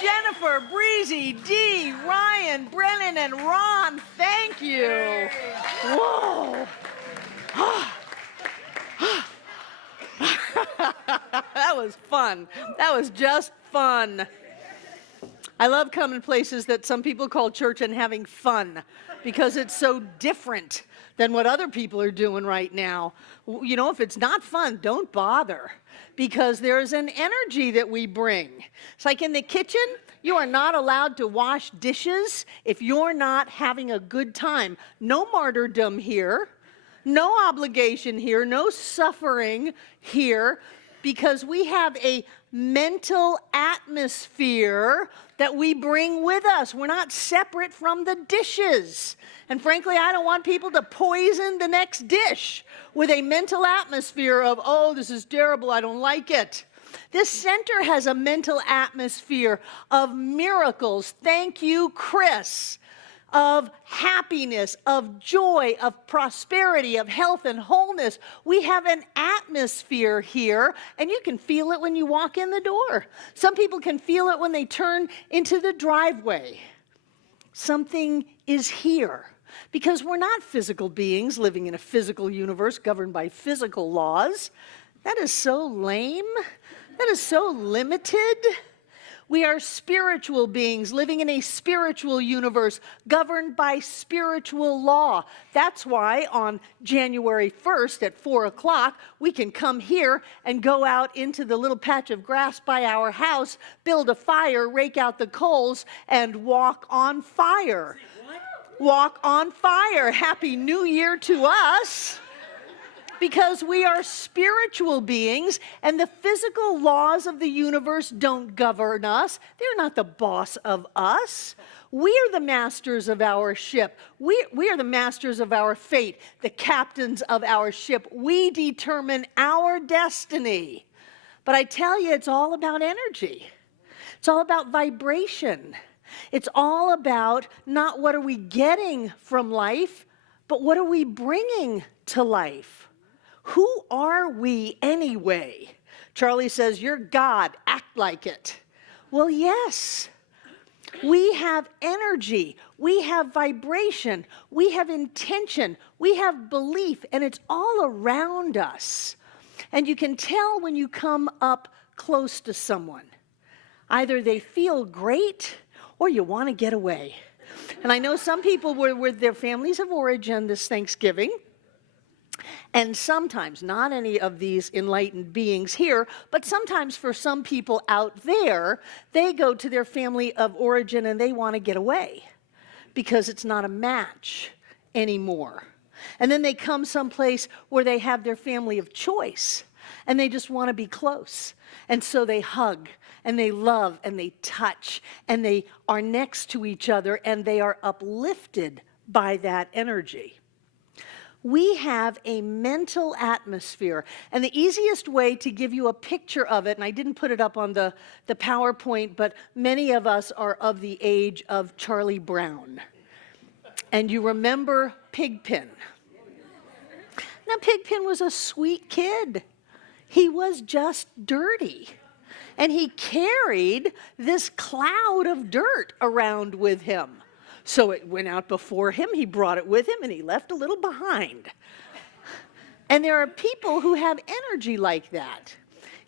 Jennifer, Breezy, Dee, Ryan, Brennan, and Ron. Thank you. Whoa. That was fun. That was just fun. I love coming places that some people call church and having fun because it's so different than what other people are doing right now. You know, if it's not fun, don't bother because there's an energy that we bring. It's like in the kitchen, you are not allowed to wash dishes if you're not having a good time. No martyrdom here, no obligation here, no suffering here, because we have a mental atmosphere that we bring with us. We're not separate from the dishes. And frankly, I don't want people to poison the next dish with a mental atmosphere of, oh, this is terrible, I don't like it. This center has a mental atmosphere of miracles. Thank you, Chris. Of happiness, of joy, of prosperity, of health and wholeness. We have an atmosphere here, and you can feel it when you walk in the door. Some people can feel it when they turn into the driveway. Something is here, because we're not physical beings living in a physical universe governed by physical laws. That is so lame. That is so limited. We are spiritual beings living in a spiritual universe governed by spiritual law. That's why on January 1st at 4 o'clock, we can come here and go out into the little patch of grass by our house, build a fire, rake out the coals, and walk on fire. Walk on fire. Happy New Year to us. Because we are spiritual beings, and the physical laws of the universe don't govern us. They're not the boss of us. We are the masters of our ship. We are the masters of our fate, the captains of our ship. We determine our destiny. But I tell you, it's all about energy. It's all about vibration. It's all about not what are we getting from life, but what are we bringing to life. Who are we anyway? Charlie says, you're God, act like it. Well, yes. We have energy, we have vibration, we have intention, we have belief, and it's all around us. And you can tell when you come up close to someone. Either they feel great or you want to get away. And I know some people were with their families of origin this Thanksgiving. And sometimes, not any of these enlightened beings here, but sometimes for some people out there, they go to their family of origin and they want to get away because it's not a match anymore. And then they come someplace where they have their family of choice and they just want to be close. And so they hug and they love and they touch and they are next to each other and they are uplifted by that energy. We have a mental atmosphere, and the easiest way to give you a picture of it, and I didn't put it up on the PowerPoint, but many of us are of the age of Charlie Brown. And you remember Pigpen. Now, Pigpen was a sweet kid. He was just dirty. And he carried this cloud of dirt around with him. So it went out before him, he brought it with him, and he left a little behind. And there are people who have energy like that.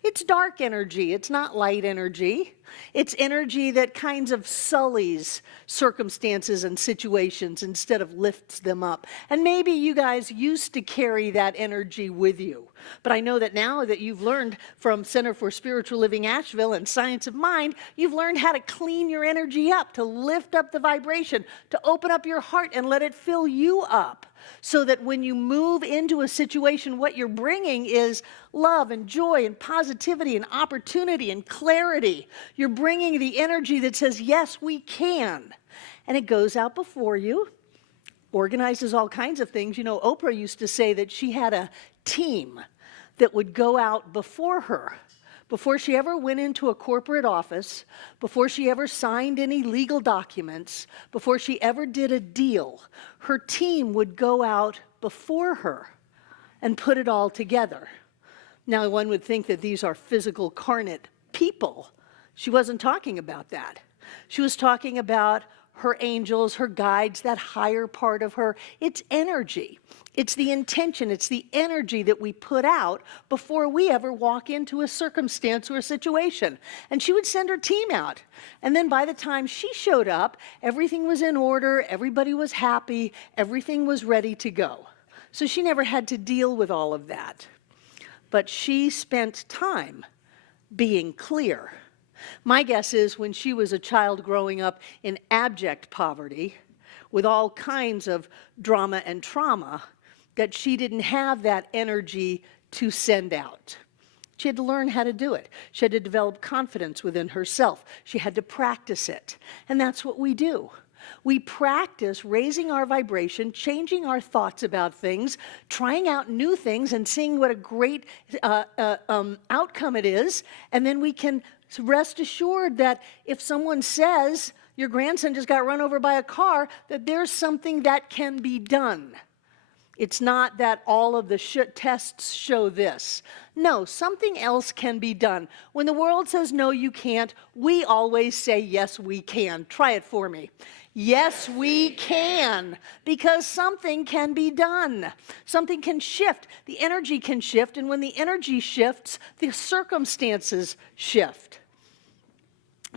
It's dark energy, it's not light energy. It's energy that kinds of sullies circumstances and situations instead of lifts them up. And maybe you guys used to carry that energy with you. But I know that now that you've learned from Center for Spiritual Living Asheville and Science of Mind, you've learned how to clean your energy up, to lift up the vibration, to open up your heart and let it fill you up. So that when you move into a situation, what you're bringing is love and joy and positivity and opportunity and clarity. You're bringing the energy that says, yes, we can. And it goes out before you, organizes all kinds of things. You know, Oprah used to say that she had a team that would go out before her. Before she ever went into a corporate office, before she ever signed any legal documents, before she ever did a deal, her team would go out before her and put it all together. Now, one would think that these are physical, carnate people She wasn't talking about that. She was talking about her angels, her guides, that higher part of her. It's energy. It's the intention. It's the energy that we put out before we ever walk into a circumstance or a situation. And she would send her team out. And then by the time she showed up, everything was in order, everybody was happy, everything was ready to go. So she never had to deal with all of that. But she spent time being clear. My guess is when she was a child growing up in abject poverty, with all kinds of drama and trauma, that she didn't have that energy to send out. She had to learn how to do it. She had to develop confidence within herself. She had to practice it. And that's what we do. We practice raising our vibration, changing our thoughts about things, trying out new things and seeing what a great outcome it is. And then we can rest assured that if someone says, your grandson just got run over by a car, that there's something that can be done. It's not that all of the tests show this. No, something else can be done. When the world says, no, you can't, we always say, yes, we can. Try it for me. Yes, we can, because something can be done. Something can shift. The energy can shift, and when the energy shifts, the circumstances shift.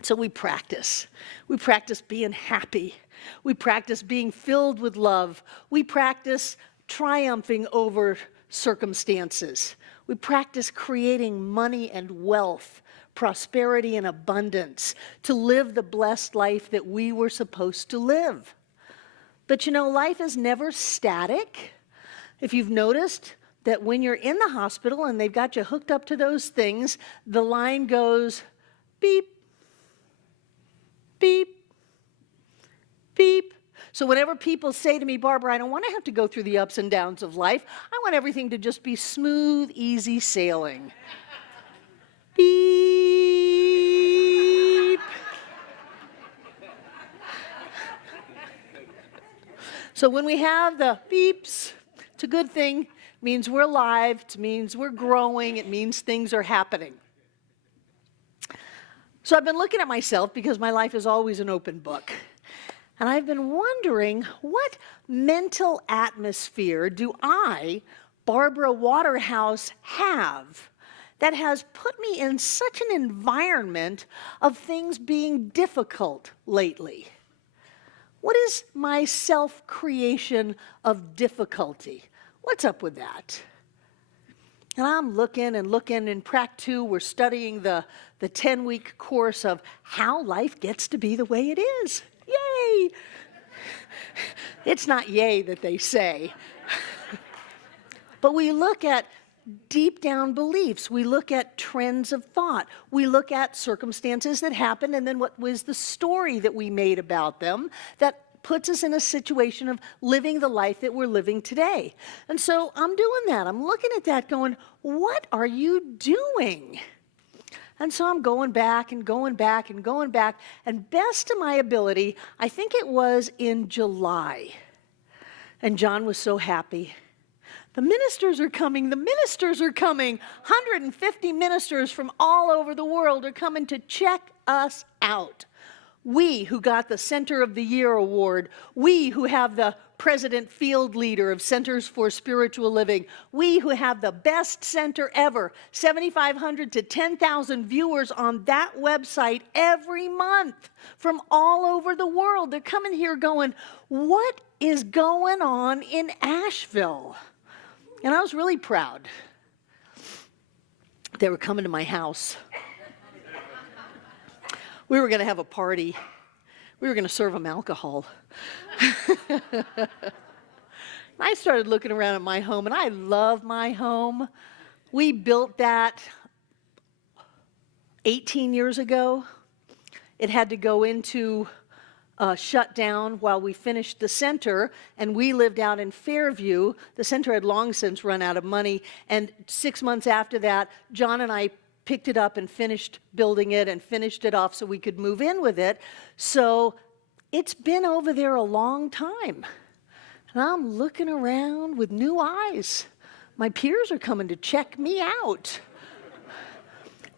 So we practice. We practice being happy. We practice being filled with love. We practice triumphing over circumstances. We practice creating money and wealth, prosperity and abundance, to live the blessed life that we were supposed to live. But you know, life is never static. If you've noticed that when you're in the hospital and they've got you hooked up to those things, the line goes beep, beep, beep. So whenever people say to me, Barbara, I don't want to have to go through the ups and downs of life. I want everything to just be smooth, easy sailing. Beep. So when we have the beeps, it's a good thing. It means we're alive. It means we're growing. It means things are happening. So I've been looking at myself because my life is always an open book. And I've been wondering, what mental atmosphere do I, Barbara Waterhouse, have that has put me in such an environment of things being difficult lately? What is my self-creation of difficulty? What's up with that? And I'm looking. In Prac 2, we're studying the 10-week course of how life gets to be the way it is. Yay! It's not yay that they say. But we look at deep down beliefs. We look at trends of thought. We look at circumstances that happened and then what was the story that we made about them that puts us in a situation of living the life that we're living today. And so I'm doing that. I'm looking at that going, what are you doing? And so I'm going back, and best of my ability, I think it was in July. And John was so happy. The ministers are coming. 150 ministers from all over the world are coming to check us out. We who got the Center of the Year award, we who have the President Field Leader of Centers for Spiritual Living, we who have the best center ever, 7,500 to 10,000 viewers on that website every month from all over the world. They're coming here going, what is going on in Asheville? And I was really proud. They were coming to my house. We were going to have a party. We were going to serve them alcohol. I started looking around at my home, and I love my home. We built that 18 years ago. It had to go into shut down while we finished the center, and we lived out in Fairview. The center had long since run out of money, and 6 months after that, John and I picked it up and finished building it and finished it off so we could move in with it. So it's been over there a long time. And I'm looking around with new eyes. My peers are coming to check me out.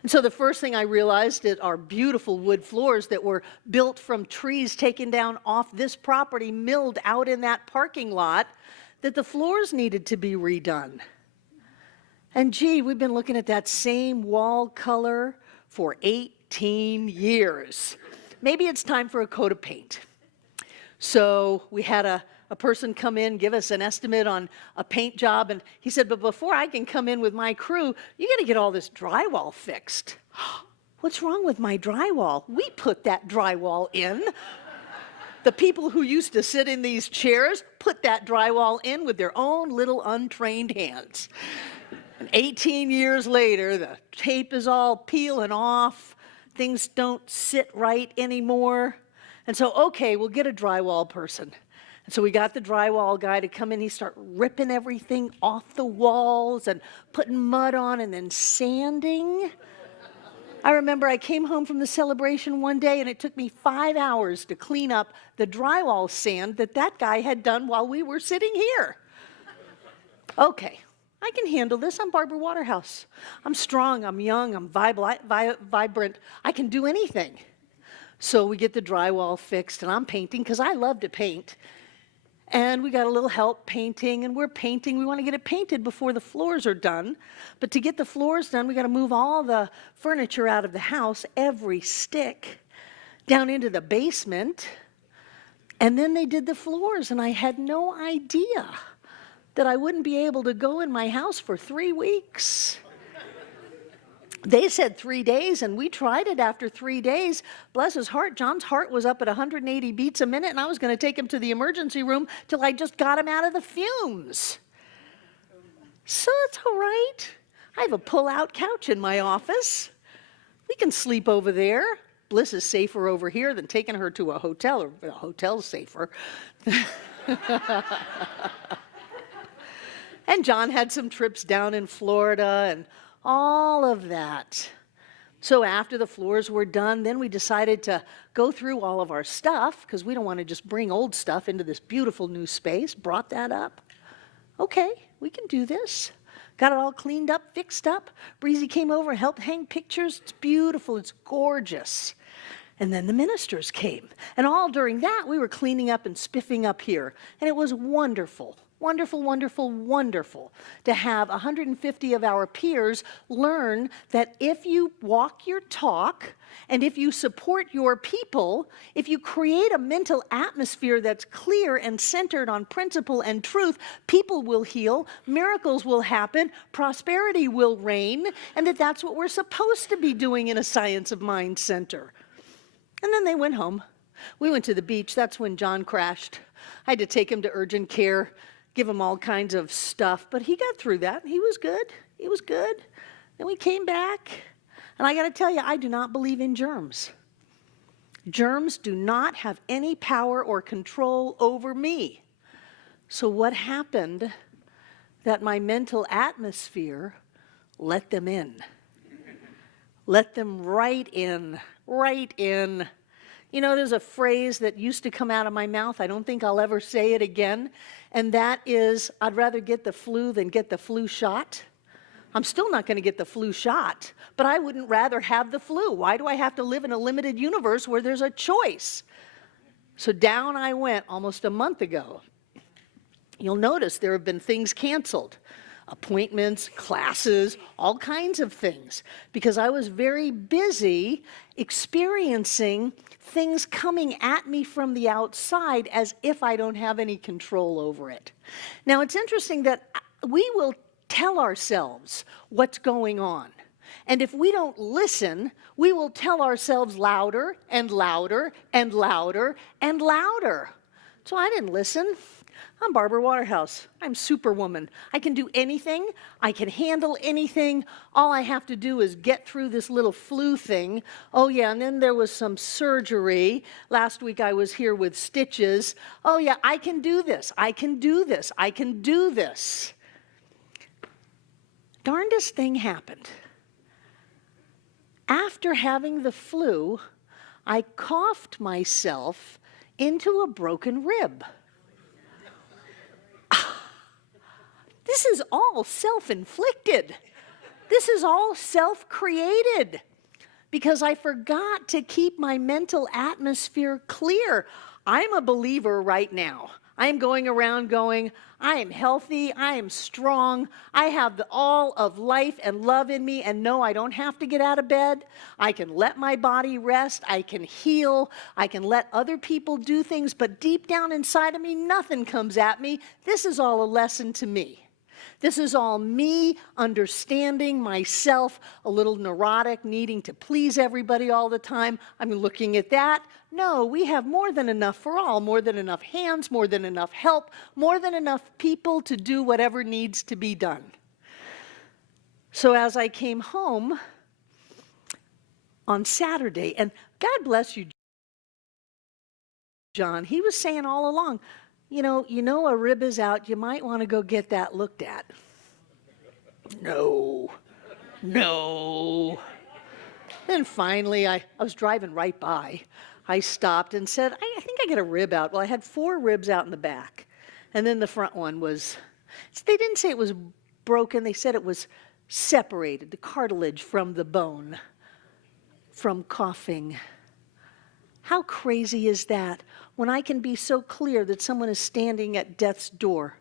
And so the first thing I realized is our beautiful wood floors that were built from trees taken down off this property, milled out in that parking lot, that the floors needed to be redone. And gee, we've been looking at that same wall color for 18 years. Maybe it's time for a coat of paint. So we had a person come in, give us an estimate on a paint job, and he said, but before I can come in with my crew, you got to get all this drywall fixed. What's wrong with my drywall? We put that drywall in. The people who used to sit in these chairs put that drywall in with their own little untrained hands. And 18 years later, the tape is all peeling off. Things don't sit right anymore. And so, okay, we'll get a drywall person. And so we got the drywall guy to come in. He started ripping everything off the walls and putting mud on and then sanding. I remember I came home from the celebration one day, and it took me 5 hours to clean up the drywall sand that guy had done while we were sitting here. Okay, I can handle this. I'm Barbara Waterhouse. I'm strong, I'm young, I'm vibrant. I can do anything. So we get the drywall fixed, and I'm painting because I love to paint. And we got a little help painting, and we're painting. We want to get it painted before the floors are done. But to get the floors done, we got to move all the furniture out of the house, every stick, down into the basement. And then they did the floors, and I had no idea that I wouldn't be able to go in my house for 3 weeks. They said 3 days, and we tried it after 3 days. Bless his heart, John's heart was up at 180 beats a minute, and I was going to take him to the emergency room till I just got him out of the fumes. So it's all right. I have a pull-out couch in my office. We can sleep over there. Bliss is safer over here than taking her to a hotel, or a hotel's safer. And John had some trips down in Florida, and all of that. So after the floors were done, then we decided to go through all of our stuff, because we don't want to just bring old stuff into this beautiful new space. Brought that up. Okay, we can do this. Got it all cleaned up, fixed up. Breezy came over, helped hang pictures. It's beautiful, it's gorgeous. And then the ministers came. And all during that, we were cleaning up and spiffing up here. And it was wonderful. Wonderful, wonderful, wonderful to have 150 of our peers learn that if you walk your talk and if you support your people, if you create a mental atmosphere that's clear and centered on principle and truth, people will heal, miracles will happen, prosperity will reign, and that's what we're supposed to be doing in a Science of Mind center. And then they went home. We went to the beach. That's when John crashed. I had to take him to urgent care, give him all kinds of stuff, but he got through that. He was good. He was good. Then we came back, and I got to tell you, I do not believe in germs. Germs do not have any power or control over me. So what happened that my mental atmosphere let them in? Let them right in, right in. You know, there's a phrase that used to come out of my mouth. I don't think I'll ever say it again. And that is, I'd rather get the flu than get the flu shot. I'm still not going to get the flu shot, but I wouldn't rather have the flu. Why do I have to live in a limited universe where there's a choice? So down I went almost a month ago. You'll notice there have been things canceled. Appointments, classes, all kinds of things, because I was very busy experiencing things coming at me from the outside as if I don't have any control over it. Now, it's interesting that we will tell ourselves what's going on. And if we don't listen, we will tell ourselves louder and louder and louder and louder. So I didn't listen. I'm Barbara Waterhouse. I'm Superwoman. I can do anything. I can handle anything. All I have to do is get through this little flu thing. Oh, yeah, and then there was some surgery. Last week I was here with stitches. Oh, yeah, I can do this. I can do this. I can do this. Darndest thing happened. After having the flu, I coughed myself into a broken rib. This is all self-inflicted. This is all self-created because I forgot to keep my mental atmosphere clear. I'm a believer right now. I am going around going, I am healthy, I am strong, I have all of life and love in me, and no, I don't have to get out of bed. I can let my body rest, I can heal, I can let other people do things, but deep down inside of me, nothing comes at me. This is all a lesson to me. This is all me understanding myself, a little neurotic, needing to please everybody all the time. I'm looking at that. No, we have more than enough for all, more than enough hands, more than enough help, more than enough people to do whatever needs to be done. So as I came home on Saturday, and God bless you, John, he was saying all along, you know a rib is out, you might want to go get that looked at. No. Then finally, I was driving right by. I stopped and said, I think I get a rib out. Well, I had 4 ribs out in the back. And then the front one was, they didn't say it was broken. They said it was separated, the cartilage from the bone, from coughing. How crazy is that when I can be so clear that someone is standing at death's door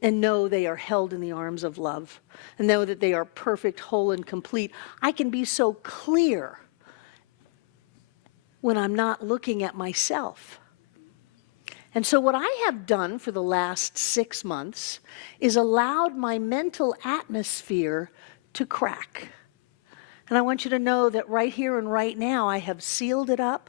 and know they are held in the arms of love and know that they are perfect, whole, and complete. I can be so clear when I'm not looking at myself. And so what I have done for the last 6 months is allowed my mental atmosphere to crack. And I want you to know that right here and right now, I have sealed it up.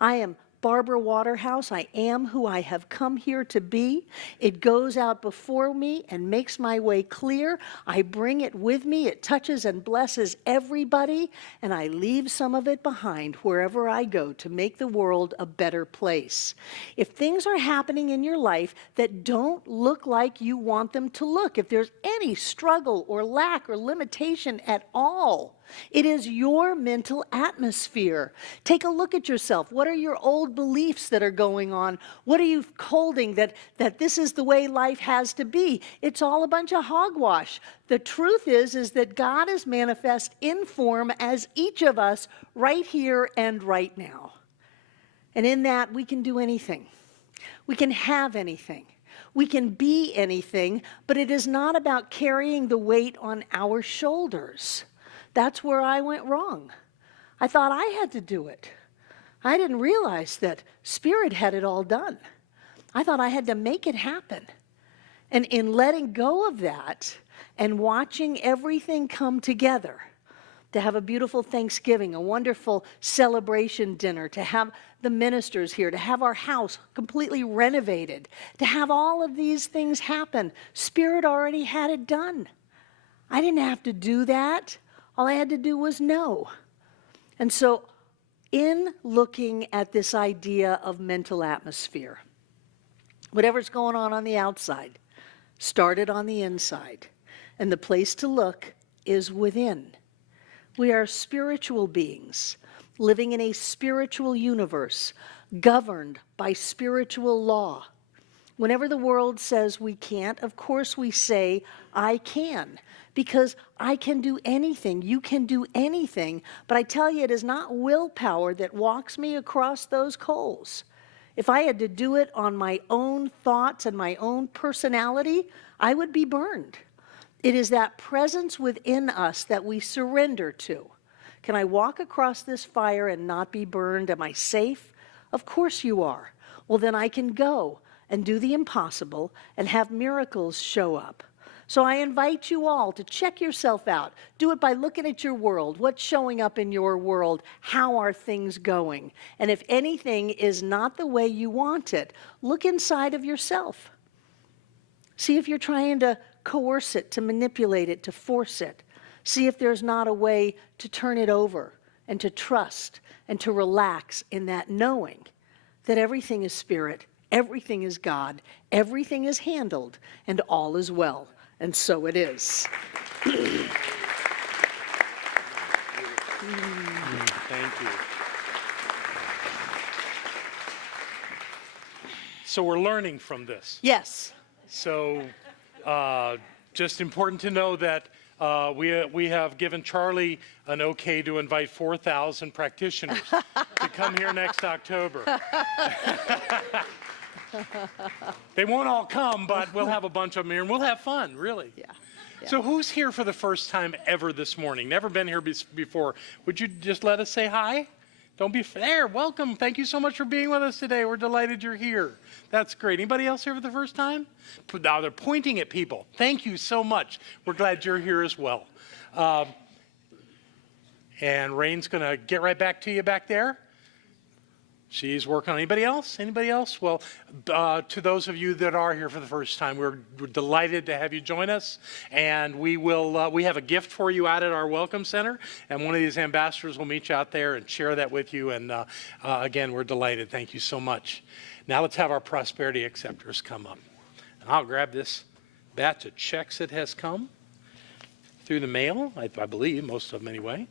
I am Barbara Waterhouse. I am who I have come here to be. It goes out before me and makes my way clear. I bring it with me. It touches and blesses everybody, and I leave some of it behind wherever I go to make the world a better place. If things are happening in your life that don't look like you want them to look, if there's any struggle or lack or limitation at all, it is your mental atmosphere. Take a look at yourself. What are your old beliefs that are going on? What are you holding that this is the way life has to be? It's all a bunch of hogwash. The truth is that God is manifest in form as each of us right here and right now. And in that, we can do anything. We can have anything. We can be anything, but it is not about carrying the weight on our shoulders. That's where I went wrong. I thought I had to do it. I didn't realize that Spirit had it all done. I thought I had to make it happen. And in letting go of that and watching everything come together, to have a beautiful Thanksgiving, a wonderful celebration dinner, to have the ministers here, to have our house completely renovated, to have all of these things happen, Spirit already had it done. I didn't have to do that. All I had to do was know. And so in looking at this idea of mental atmosphere, whatever's going on the outside started on the inside. And the place to look is within. We are spiritual beings living in a spiritual universe governed by spiritual law. Whenever the world says we can't, of course we say, I can. Because I can do anything, you can do anything, but I tell you, it is not willpower that walks me across those coals. If I had to do it on my own thoughts and my own personality, I would be burned. It is that presence within us that we surrender to. Can I walk across this fire and not be burned? Am I safe? Of course you are. Well, then I can go and do the impossible and have miracles show up. So I invite you all to check yourself out. Do it by looking at your world. What's showing up in your world? How are things going? And if anything is not the way you want it, look inside of yourself. See if you're trying to coerce it, to manipulate it, to force it. See if there's not a way to turn it over and to trust and to relax in that knowing that everything is Spirit, everything is God, everything is handled, and all is well. And so it is. Thank you. So we're learning from this. Yes. So just important to know that We have given Charlie an okay to invite 4,000 practitioners to come here next October. They won't all come, but we'll have a bunch of them here, and we'll have fun, really. Yeah. So who's here for the first time ever this morning? Never been here before. Would you just let us say hi? Don't be there. Welcome. Thank you so much for being with us today. We're delighted you're here. That's great. Anybody else here for the first time? Now they're pointing at people. Thank you so much. We're glad you're here as well. And Rain's going to get right back to you back there. She's working on anybody else? Anybody else? Well, to those of you that are here for the first time, we're delighted to have you join us. And we have a gift for you out at our Welcome Center. And one of these ambassadors will meet you out there and share that with you. And again, we're delighted. Thank you so much. Now let's have our prosperity acceptors come up. And I'll grab this batch of checks that has come through the mail, I believe, most of them anyway.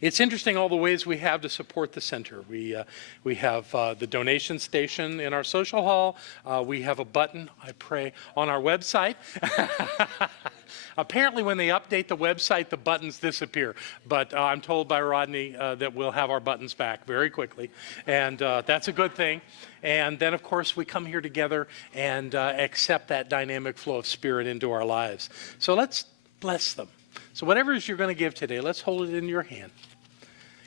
It's interesting all the ways we have to support the center. We have the donation station in our social hall. We have a button, I pray, on our website. Apparently when they update the website, the buttons disappear. But I'm told by Rodney that we'll have our buttons back very quickly. And that's a good thing. And then, of course, we come here together and accept that dynamic flow of Spirit into our lives. So let's bless them. So whatever it is you're going to give today, let's hold it in your hand,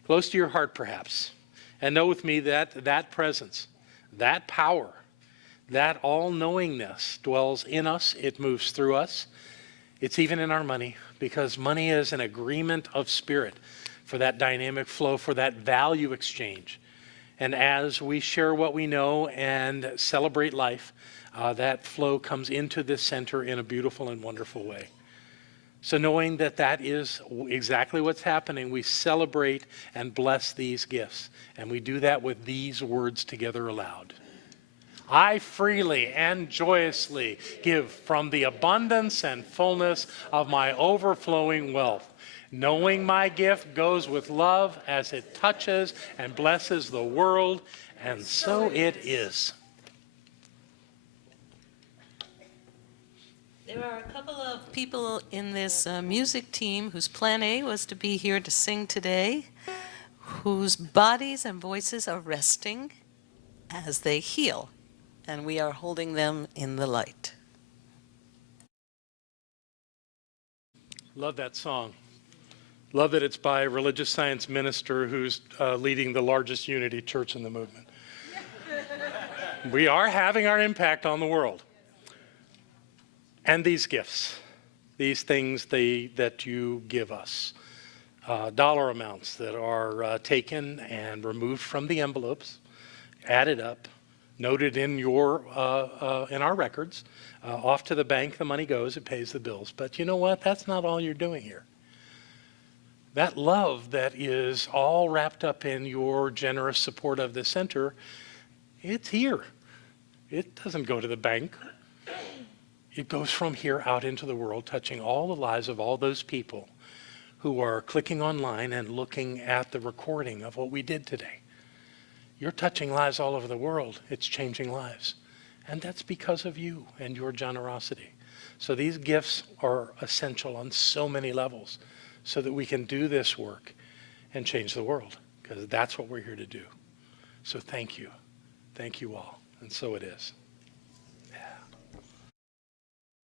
close to your heart perhaps, and know with me that that presence, that power, that all-knowingness dwells in us. It moves through us. It's even in our money, because money is an agreement of Spirit for that dynamic flow, for that value exchange. And as we share what we know and celebrate life, that flow comes into this center in a beautiful and wonderful way. So knowing that that is exactly what's happening, we celebrate and bless these gifts. And we do that with these words together aloud. I freely and joyously give from the abundance and fullness of my overflowing wealth, knowing my gift goes with love as it touches and blesses the world, and so it is. There are a couple of people in this music team whose plan A was to be here to sing today, whose bodies and voices are resting as they heal, and we are holding them in the light. Love that song. Love that it's by a religious science minister who's leading the largest unity church in the movement. We are having our impact on the world. And these gifts, these things that you give us, dollar amounts that are taken and removed from the envelopes, added up, noted in our records, off to the bank the money goes, it pays the bills. But you know what? That's not all you're doing here. That love that is all wrapped up in your generous support of the center, it's here. It doesn't go to the bank. It goes from here out into the world, touching all the lives of all those people who are clicking online and looking at the recording of what we did today. You're touching lives all over the world. It's changing lives. And that's because of you and your generosity. So these gifts are essential on so many levels so that we can do this work and change the world, because that's what we're here to do. So thank you. Thank you all. And so it is.